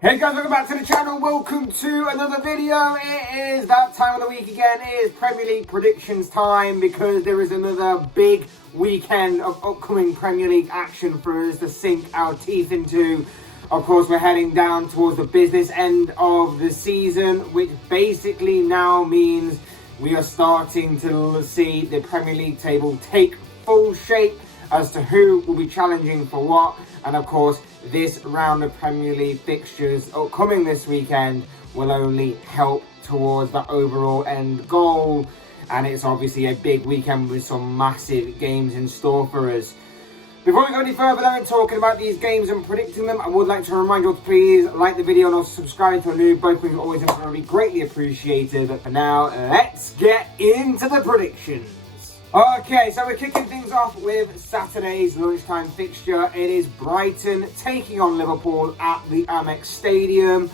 Hey guys, welcome back to the channel. Welcome to another video. It is that time of the week again. It is Premier League predictions time because there is another big weekend of upcoming Premier League action for us to sink our teeth into. Of course, we're heading down towards the business end of the season, which basically now means we are starting to see the Premier League table take full shape as to who will be challenging for what. And of course, this round of Premier League fixtures upcoming this weekend will only help towards that overall end goal. And it's obviously a big weekend with some massive games in store for us. Before we go any further though, talking about these games and predicting them, I would like to remind you all to please like the video and also subscribe to a new. Both things are always going to be greatly appreciated. But for now, let's get into the predictions. Okay, so we're kicking things off with Saturday's lunchtime fixture. It is Brighton taking on Liverpool at the Amex Stadium.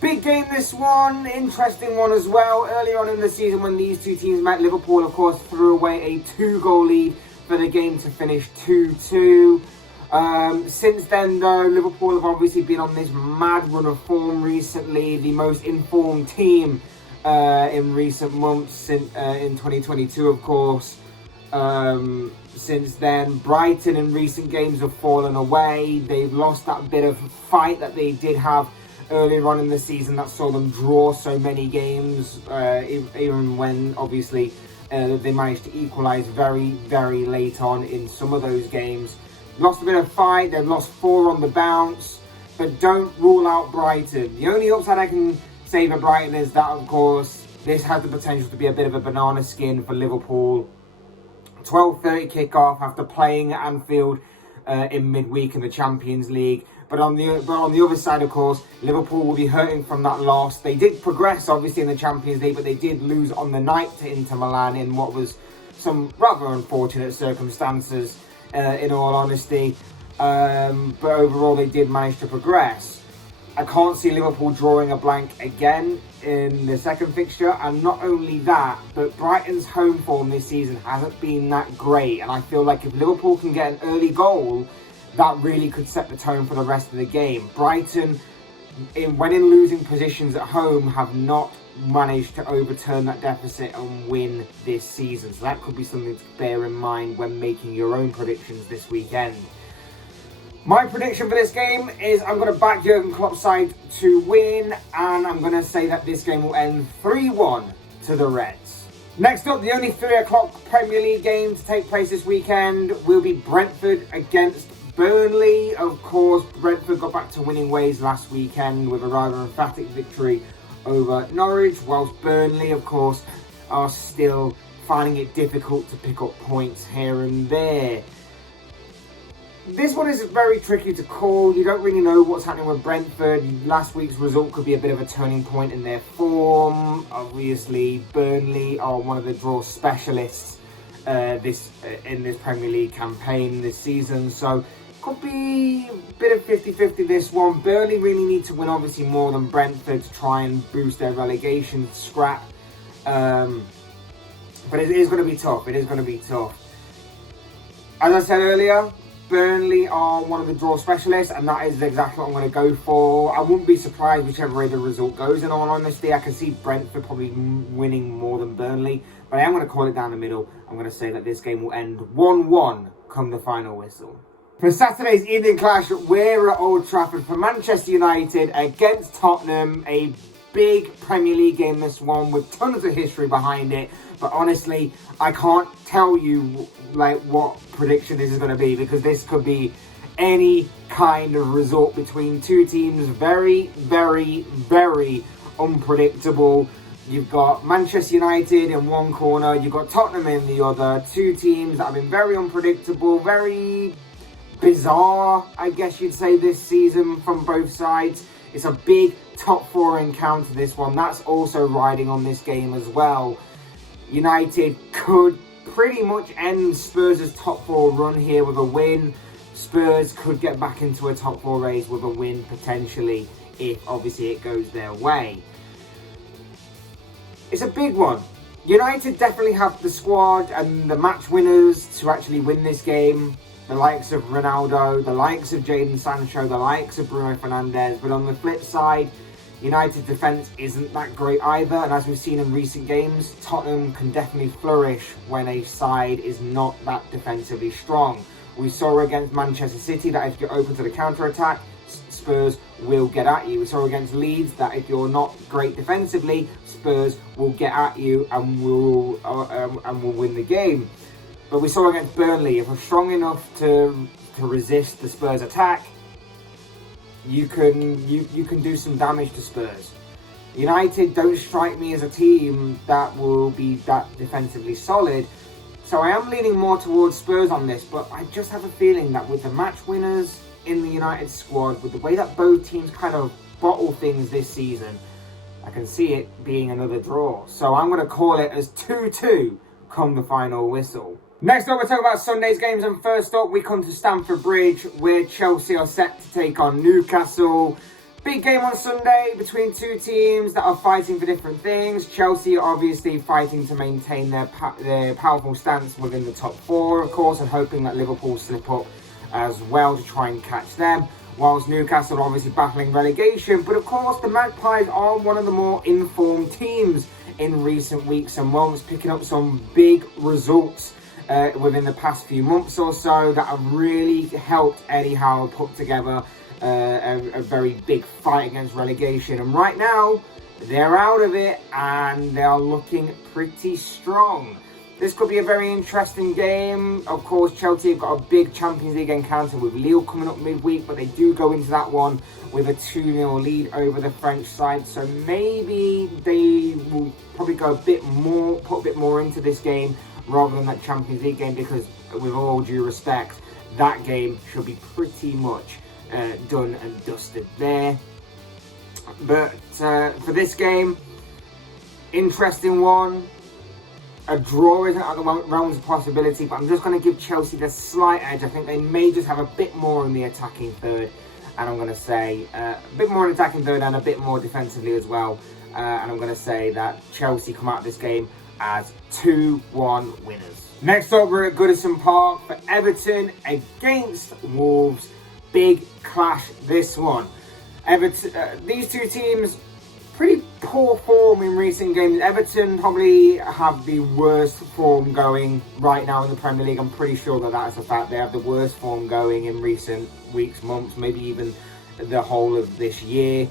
Big game this one, interesting one as well. Earlier on in the season when these two teams met, Liverpool of course threw away a 2-goal lead for the game to finish 2-2. Since then though, Liverpool have obviously been on this mad run of form recently, the most informed team in recent months, in 2022 of course. Since then, Brighton in recent games have fallen away. They've lost that bit of fight that they did have earlier on in the season that saw them draw so many games, even when obviously they managed to equalise very, very late on in some of those games. Lost a bit of fight, they've lost 4 on the bounce, but don't rule out Brighton. The only upside I can say for Brighton is that, of course, this has the potential to be a bit of a banana skin for Liverpool. 12:30 kickoff after playing at Anfield in midweek in the Champions League. But on the other side, of course, Liverpool will be hurting from that loss. They did progress, obviously, in the Champions League, but they did lose on the night to Inter Milan in what was some rather unfortunate circumstances, in all honesty. But overall, they did manage to progress. I can't see Liverpool drawing a blank again in the second fixture, and not only that, but Brighton's home form this season hasn't been that great, and I feel like if Liverpool can get an early goal, that really could set the tone for the rest of the game. Brighton, when in losing positions at home, have not managed to overturn that deficit and win this season, so that could be something to bear in mind when making your own predictions this weekend. My prediction for this game is I'm going to back Jurgen Klopp's side to win, and I'm going to say that this game will end 3-1 to the Reds. Next up, the only 3 o'clock Premier League game to take place this weekend will be Brentford against Burnley. Of course, Brentford got back to winning ways last weekend with a rather emphatic victory over Norwich, whilst Burnley, of course, are still finding it difficult to pick up points here and there. This one is very tricky to call. You don't really know what's happening with Brentford. Last week's result could be a bit of a turning point in their form. Obviously, Burnley are one of the draw specialists in this Premier League campaign this season. So, could be a bit of 50-50 this one. Burnley really need to win, obviously, more than Brentford to try and boost their relegation scrap. But it is going to be tough. It is going to be tough. As I said earlier, Burnley are one of the draw specialists, and that is exactly what I'm going to go for. I wouldn't be surprised whichever way the result goes, in all honesty. I can see Brentford probably winning more than Burnley, but I am going to call it down the middle. I'm going to say that this game will end 1-1 come the final whistle. For Saturday's evening clash, we're at Old Trafford for Manchester United against Tottenham. A big Premier League game, this one, with tons of history behind it. But honestly, I can't tell you like what prediction this is going to be, because this could be any kind of result between two teams. Very, very, very unpredictable. You've got Manchester United in one corner, you've got Tottenham in the other. Two teams that have been very unpredictable, very bizarre, I guess you'd say, this season from both sides. It's a big top 4 encounter, this one. That's also riding on this game as well. United could pretty much end Spurs' top 4 run here with a win. Spurs could get back into a top 4 race with a win potentially, if obviously it goes their way. It's a big one. United definitely have the squad and the match winners to actually win this game. the likes of Ronaldo, the likes of Jadon Sancho, the likes of Bruno Fernandes. But on the flip side, United's defence isn't that great either. And as we've seen in recent games, Tottenham can definitely flourish when a side is not that defensively strong. We saw against Manchester City that if you're open to the counter-attack, Spurs will get at you. We saw against Leeds that if you're not great defensively, Spurs will get at you and will win the game. But we saw against Burnley, if we're strong enough to resist the Spurs attack, you can do some damage to Spurs. United don't strike me as a team that will be that defensively solid. So I am leaning more towards Spurs on this, but I just have a feeling that with the match winners in the United squad, with the way that both teams kind of bottle things this season, I can see it being another draw. So I'm going to call it as 2-2 come the final whistle. Next up, we'll talk about Sunday's games, and first up, we come to Stamford Bridge, where Chelsea are set to take on Newcastle. Big game on Sunday between two teams that are fighting for different things. Chelsea are obviously fighting to maintain their powerful stance within the top four, of course, and hoping that Liverpool slip up as well to try and catch them. Whilst Newcastle are obviously battling relegation, but of course the Magpies are one of the more informed teams in recent weeks and months, picking up some big results within the past few months or so that have really helped Eddie Howe put together a very big fight against relegation. And right now, they're out of it and they are looking pretty strong. This could be a very interesting game. Of course, Chelsea have got a big Champions League encounter with Lille coming up midweek, but they do go into that one with a 2-0 lead over the French side. So maybe they will probably go put a bit more into this game rather than that Champions League game, because with all due respect, that game should be pretty much done and dusted there. But for this game, interesting one. A draw isn't out of the realms of possibility, but I'm just going to give Chelsea the slight edge. I think they may just have a bit more in the attacking third, and I'm going to say a bit more in the attacking third and a bit more defensively as well. And I'm going to say that Chelsea come out of this game as 2-1 winners. Next up, we're at Goodison Park for Everton against Wolves. Big clash, this one. Everton, these two teams, pretty poor form in recent games. Everton probably have the worst form going right now in the Premier League. I'm pretty sure that that's a fact. They have the worst form going in recent weeks, months, maybe even the whole of this year.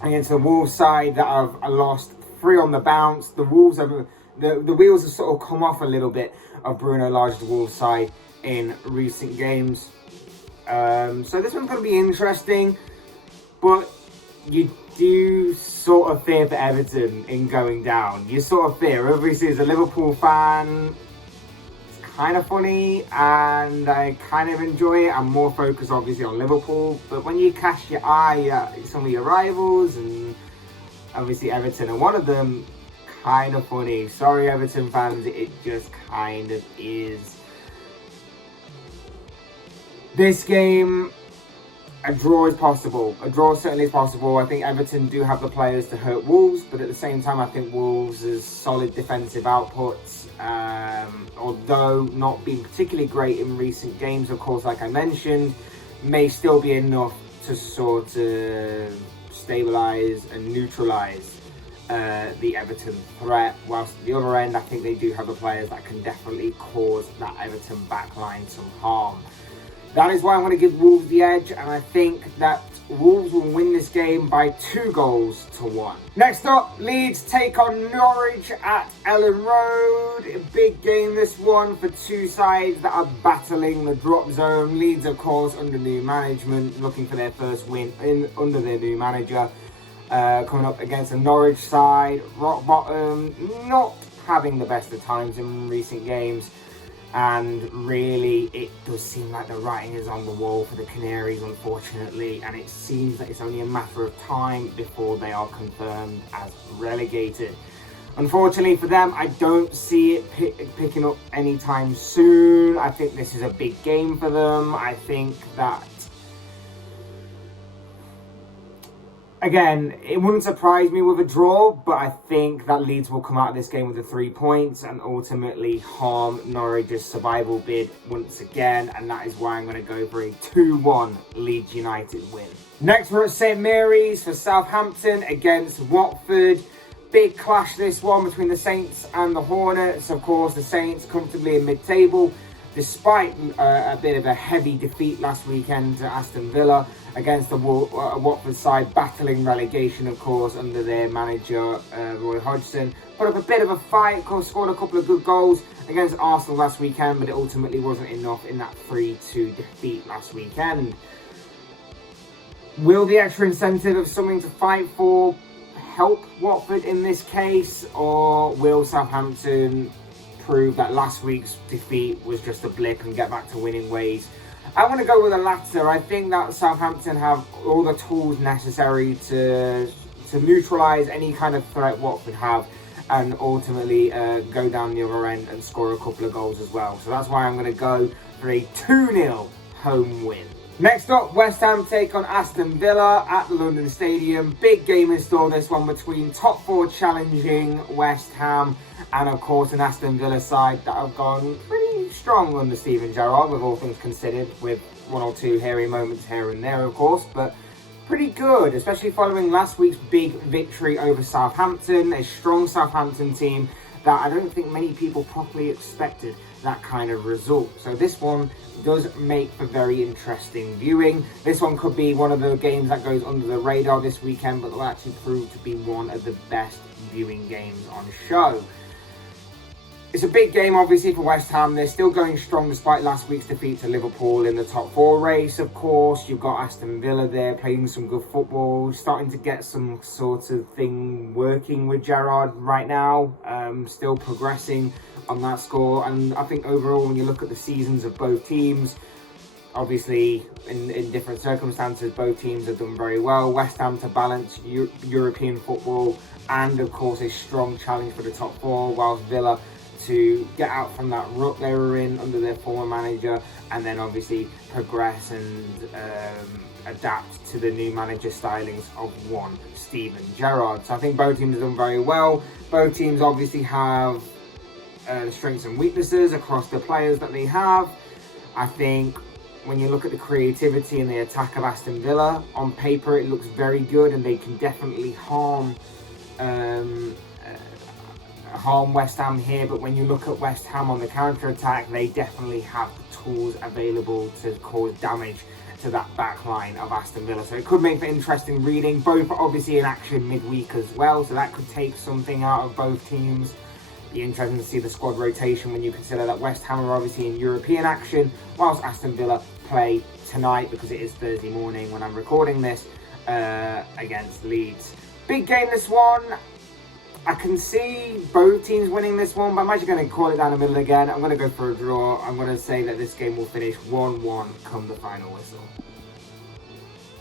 Against the Wolves side that have lost 3 on the bounce. The Wolves have the wheels have sort of come off a little bit of Bruno Lage's Wolves side in recent games. So this one's going to be interesting, but you do sort of fear for Everton in going down. You sort of fear. Obviously, as a Liverpool fan, it's kind of funny and I kind of enjoy it. I'm more focused, obviously, on Liverpool. But when you cast your eye at some of your rivals, and obviously Everton are one of them, kind of funny. Sorry, Everton fans, it just kind of is. This game, a draw is possible. A draw certainly is possible. I think Everton do have the players to hurt Wolves, but at the same time, I think Wolves' solid defensive outputs, although not being particularly great in recent games, of course, like I mentioned, may still be enough to sort of stabilise and neutralise the Everton threat. Whilst at the other end, I think they do have the players that can definitely cause that Everton backline some harm. That is why I'm going to give Wolves the edge, and I think that Wolves will win this game by 2-1. Next up, Leeds take on Norwich at Ellen Road. A big game, this one, for two sides that are battling the drop zone. Leeds, of course, under new management, looking for their first win under their new manager. Coming up against a Norwich side, rock bottom, not having the best of times in recent games. And really, it does seem like the writing is on the wall for the Canaries, unfortunately. And it seems that it's only a matter of time before they are confirmed as relegated. Unfortunately for them, I don't see it picking up anytime soon. I think this is a big game for them. I think that Again, it wouldn't surprise me with a draw, but I think that Leeds will come out of this game with the 3 points and ultimately harm Norwich's survival bid once again, and that is why I'm going to go for a 2-1 Leeds United win. Next, we're at St Mary's for Southampton against Watford. Big clash this one between the Saints and the Hornets. Of course, the Saints comfortably in mid-table, despite a bit of a heavy defeat last weekend to Aston Villa against the Watford side, battling relegation, of course, under their manager, Roy Hodgson. Put up a bit of a fight, of course, scored a couple of good goals against Arsenal last weekend, but it ultimately wasn't enough in that 3-2 defeat last weekend. Will the extra incentive of something to fight for help Watford in this case, or will Southampton prove that last week's defeat was just a blip and get back to winning ways? I want to go with the latter. I think that Southampton have all the tools necessary to neutralise any kind of threat Watford have, and ultimately go down the other end and score a couple of goals as well. So that's why I'm going to go for a 2-0 home win. Next up, West Ham take on Aston Villa at the London Stadium. Big game in store, this one, between top 4 challenging West Ham and, of course, an Aston Villa side that have gone pretty strong under Steven Gerrard, with all things considered, with 1 or 2 hairy moments here and there, of course, but pretty good, especially following last week's big victory over Southampton, a strong Southampton team that I don't think many people properly expected that kind of result. So this one does make for very interesting viewing. This one could be one of the games that goes under the radar this weekend, but will actually prove to be one of the best viewing games on the show. It's a big game, obviously, for West Ham. They're still going strong despite last week's defeat to Liverpool in the top 4 race, of course. You've got Aston Villa there playing some good football, starting to get some sort of thing working with Gerrard right now, still progressing on that score. And I think overall, when you look at the seasons of both teams, obviously in different circumstances, both teams have done very well. West Ham to balance European football and, of course, a strong challenge for the top 4, whilst Villa to get out from that rut they were in under their former manager, and then obviously progress and adapt to the new manager stylings of one Steven Gerrard. So I think both teams have done very well. Both teams obviously have strengths and weaknesses across the players that they have. I think when you look at the creativity and the attack of Aston Villa, on paper it looks very good, and they can definitely harm West Ham here. But when you look at West Ham on the counter-attack, they definitely have the tools available to cause damage to that back line of Aston Villa. So it could make for interesting reading. Both are obviously in action midweek as well, so that could take something out of both teams. Be interesting to see the squad rotation when you consider that West Ham are obviously in European action, whilst Aston Villa play tonight, because it is Thursday morning when I'm recording this, against Leeds. Big game, this one. I can see both teams winning this one, but I'm actually going to call it down the middle again. I'm going to go for a draw. I'm going to say that this game will finish 1-1 come the final whistle.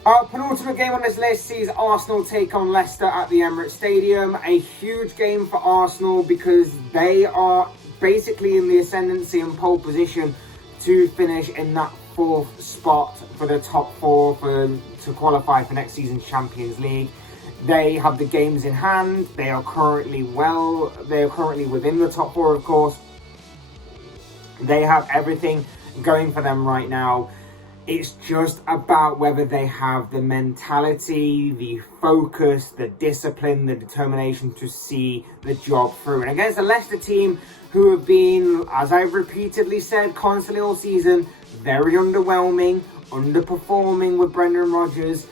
Our penultimate game on this list sees Arsenal take on Leicester at the Emirates Stadium. A huge game for Arsenal because they are basically in the ascendancy and pole position to finish in that 4th spot for the top 4 to qualify for next season's Champions League. They have the games in hand. They are currently within the top 4, of course. They have everything going for them right now. It's just about whether they have the mentality, the focus, the discipline, the determination to see the job through. And against the Leicester team, who have been, as I've repeatedly said constantly all season, very underwhelming, underperforming with Brendan Rodgers,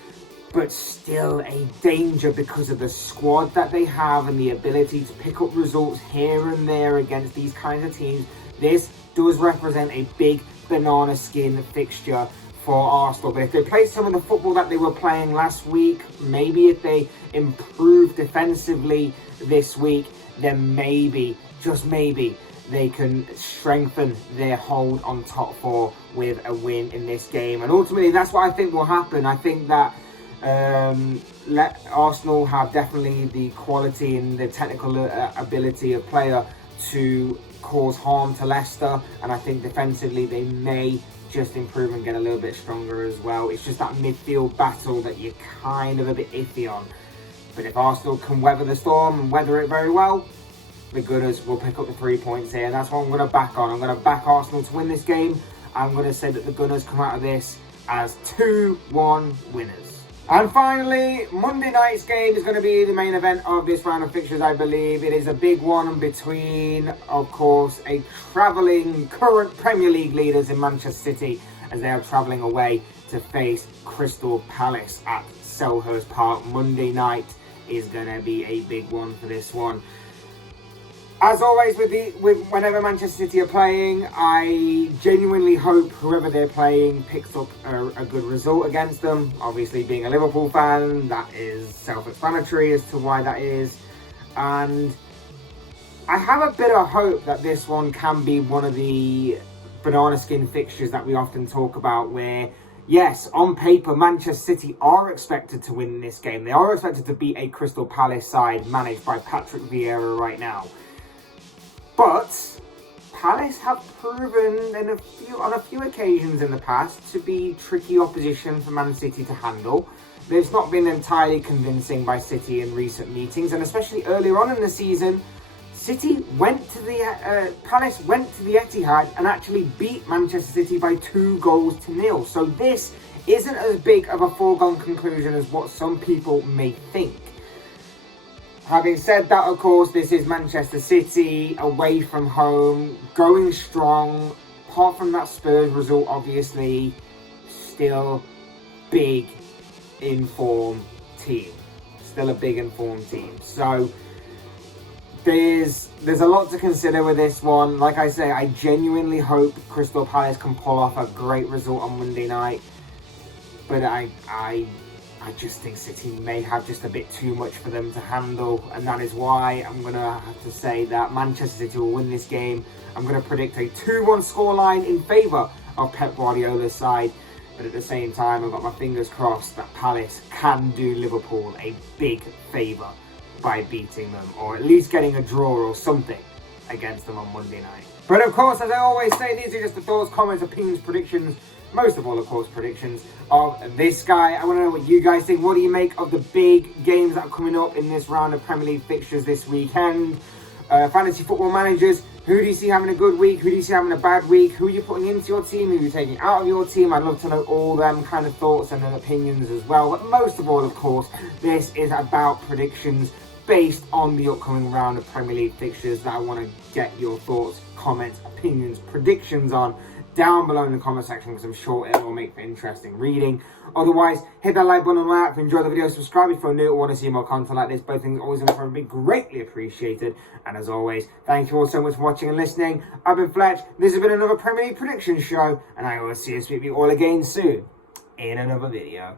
but still a danger because of the squad that they have and the ability to pick up results here and there against these kinds of teams. This does represent a big banana skin fixture for Arsenal. But if they play some of the football that they were playing last week, maybe if they improve defensively this week, then maybe, just maybe, they can strengthen their hold on top 4 with a win in this game. And ultimately, that's what I think will happen. I think that Arsenal have definitely the quality and the technical ability of player to cause harm to Leicester, and I think defensively they may just improve and get a little bit stronger as well. It's just that midfield battle that you're kind of a bit iffy on. But if Arsenal can weather the storm and weather it very well, the Gunners will pick up the 3 points here. And that's what I'm going to back on. I'm going to back Arsenal to win this game. I'm going to say that the Gunners come out of this as 2-1 winners. And finally, Monday night's game is going to be the main event of this round of fixtures, I believe. It is a big one between, of course, a travelling current Premier League leaders in Manchester City as they are travelling away to face Crystal Palace at Selhurst Park. Monday night is going to be a big one for this one. As always, whenever Manchester City are playing, I genuinely hope whoever they're playing picks up a good result against them. Obviously, being a Liverpool fan, that is self-explanatory as to why that is. And I have a bit of hope that this one can be one of the banana skin fixtures that we often talk about, where, yes, on paper, Manchester City are expected to win this game. They are expected to beat a Crystal Palace side managed by Patrick Vieira right now. But Palace have proven on a few occasions in the past to be tricky opposition for Man City to handle. It's not been entirely convincing by City in recent meetings, and especially earlier on in the season, Palace went to the Etihad and actually beat Manchester City by 2-0. So this isn't as big of a foregone conclusion as what some people may think. Having said that, of course, this is Manchester City away from home, going strong. Apart from that Spurs result, obviously, still big in-form team. Still a big in-form team. So there's a lot to consider with this one. Like I say, I genuinely hope Crystal Palace can pull off a great result on Monday night. But I just think City may have just a bit too much for them to handle, and that is why I'm going to have to say that Manchester City will win this game. I'm going to predict a 2-1 scoreline in favour of Pep Guardiola's side, but at the same time I've got my fingers crossed that Palace can do Liverpool a big favour by beating them, or at least getting a draw or something against them on Monday night. But of course, as I always say, these are just the thoughts, comments, opinions, predictions, most of all, of course, predictions of this guy. I want to know what you guys think. What do you make of the big games that are coming up in this round of Premier League fixtures this weekend? Fantasy football managers, who do you see having a good week? Who do you see having a bad week? Who are you putting into your team? Who are you taking out of your team? I'd love to know all them kind of thoughts and opinions as well. But most of all, of course, this is about predictions based on the upcoming round of Premier League fixtures that I want to get your thoughts, comments, opinions, predictions on down below in the comment section, because I'm sure it will make for interesting reading. Otherwise, hit that like button on that. If you enjoyed the video, subscribe if you're new or want to see more content like this. Both things always and be greatly appreciated. And as always, thank you all so much for watching and listening. I've been Fletch. This has been another Premier League prediction show, and I will see you all again soon in another video.